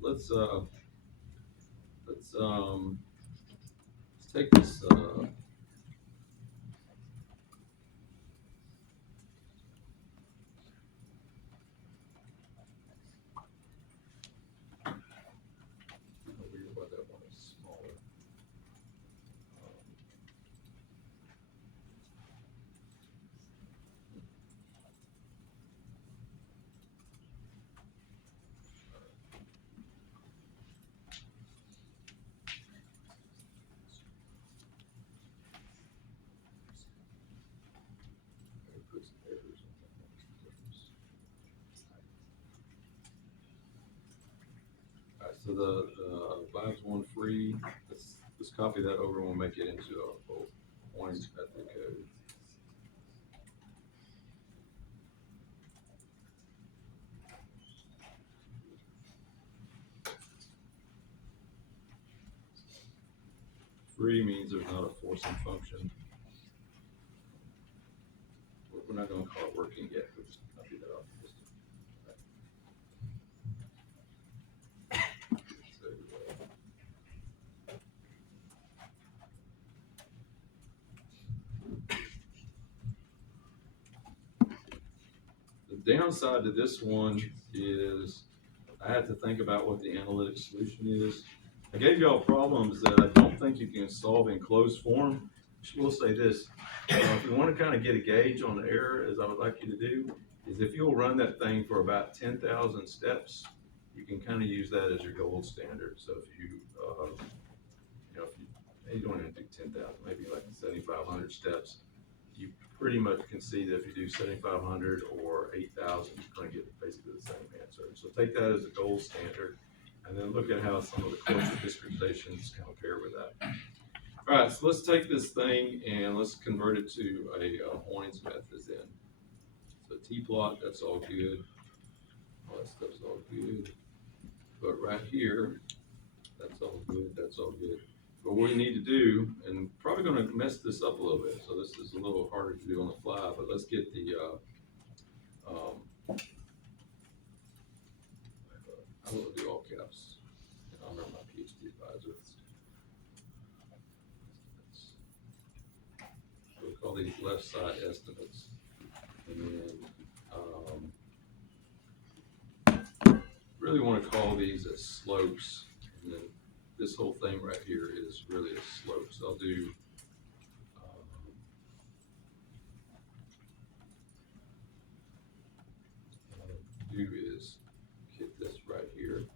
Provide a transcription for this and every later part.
let's take this. Weird why that one is smaller. Um, put some errors on that one. All right, so the buys one free. Let's copy that over and we'll make it into a points method code. Free means there's not a forcing function. We're not going to call it working yet. We'll just copy that off. So, the downside to this one is I have to think about what the analytic solution is. I gave y'all problems that I don't think you can solve in closed form. We'll say this, if you want to kind of get a gauge on the error, as I would like you to do, is if you'll run that thing for about 10,000 steps, you can kind of use that as your gold standard. So if you, if you don't even do 10,000, maybe like 7,500 steps, you pretty much can see that if you do 7,500 or 8,000, you're going to get basically the same answer. So take that as a gold standard, and then look at how some of the course of discretizations compare with that. All right, so let's take this thing and let's convert it to a Horn's method then. So T-plot, that's all good. All that stuff's all good. But right here, that's all good, that's all good. But what we need to do, and probably going to mess this up a little bit, so this is a little harder to do on the fly, but let's get the, I will do all caps. I remember my PhD advisor. So we call these left side estimates. And then really want to call these as slopes. And then this whole thing right here is really a slope. So I'll do what I'll do is get this right here.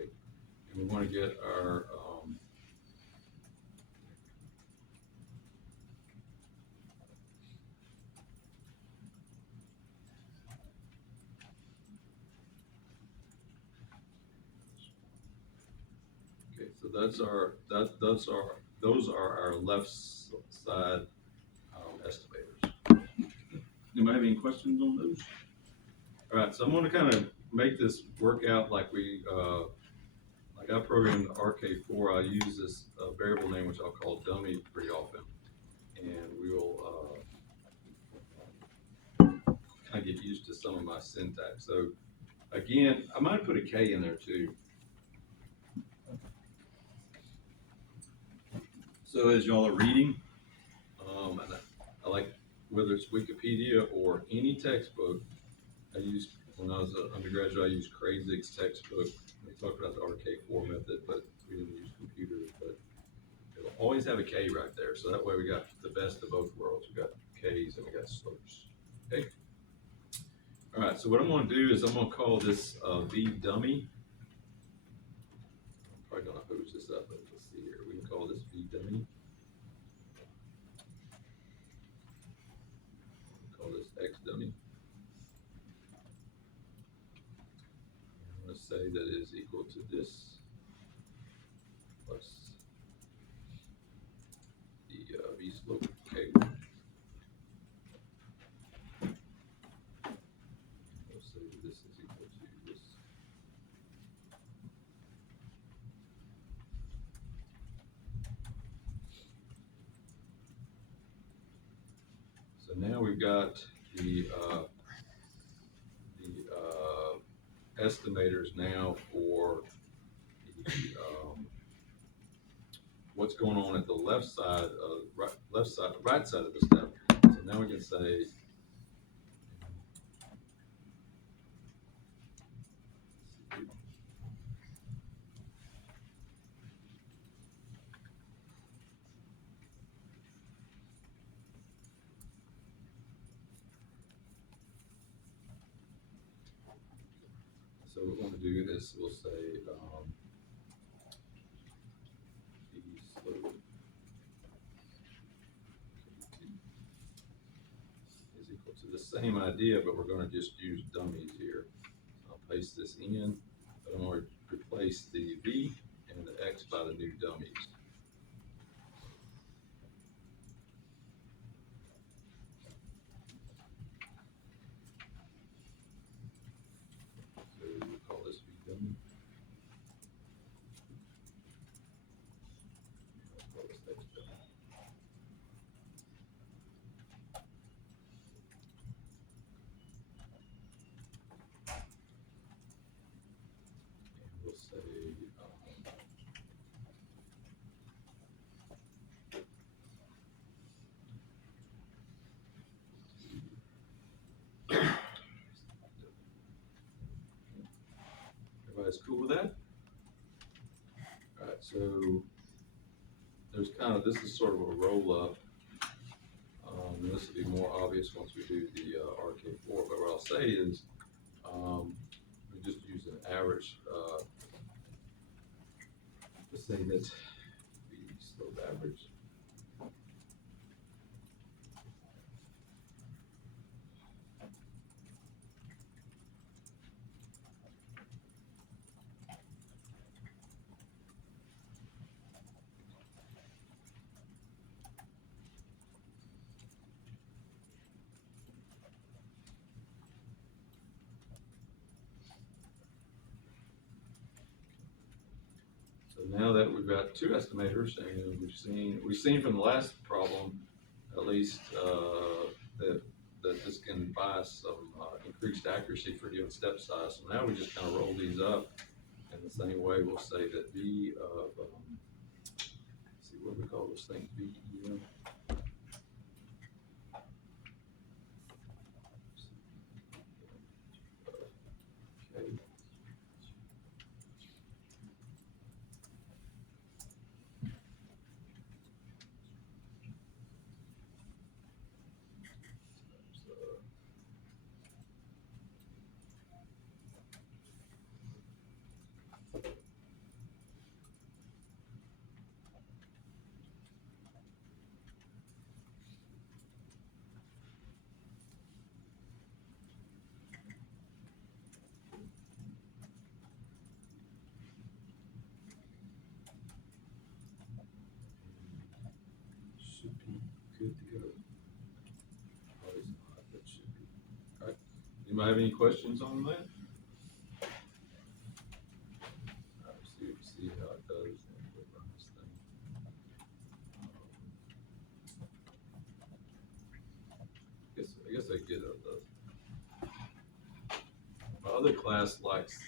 Okay. And we want to get our okay, so those are our left side estimators. Anybody have any questions on those? All right, so I'm going to kind of make this work out like like I programmed RK4. I use this variable name which I'll call dummy pretty often, and we will kind of get used to some of my syntax. So again, I might put a K in there too. So as y'all are reading, and I like whether it's Wikipedia or any textbook. I used when I was an undergraduate. I used Krazig's textbook. They talked about the RK4 method, but we didn't use computers. But it'll always have a K right there, so that way we got the best of both worlds. We got K's and we got slopes. Okay. All right. So what I'm going to do is I'm going to call this V dummy. I'm probably going to hose this up, but let's see. see here, we can call this V dummy. Call this X dummy. I'm going to say that is equal to this plus the V slope cable. We'll say that this is equal to this. So now we've got the estimators now for the, what's going on at the left side of right side of the step. So now we can say so what we want to do is we'll say the slope is equal to the same idea, but we're going to just use dummies here. So I'll paste this in, but I'm going to replace the V and the X by the new dummies. So we'll call this V dummy. I'll call this X dummy. We'll say everybody's cool with that? All right, so there's this is sort of a roll up. And this will be more obvious once we do the RK4, but what I'll say is we just use an average, let's say that the slope average. So now that we've got two estimators, and we've seen from the last problem, at least that this can buy us some increased accuracy for given step size. So now we just kind of roll these up in the same way. We'll say that V of let's see what we call this thing, VEM. Okay. Should be good to go. Probably not, but should be. All right. Anybody have any questions on that? All right, see how it does. And we'll run this thing. I guess I get it. My other class likes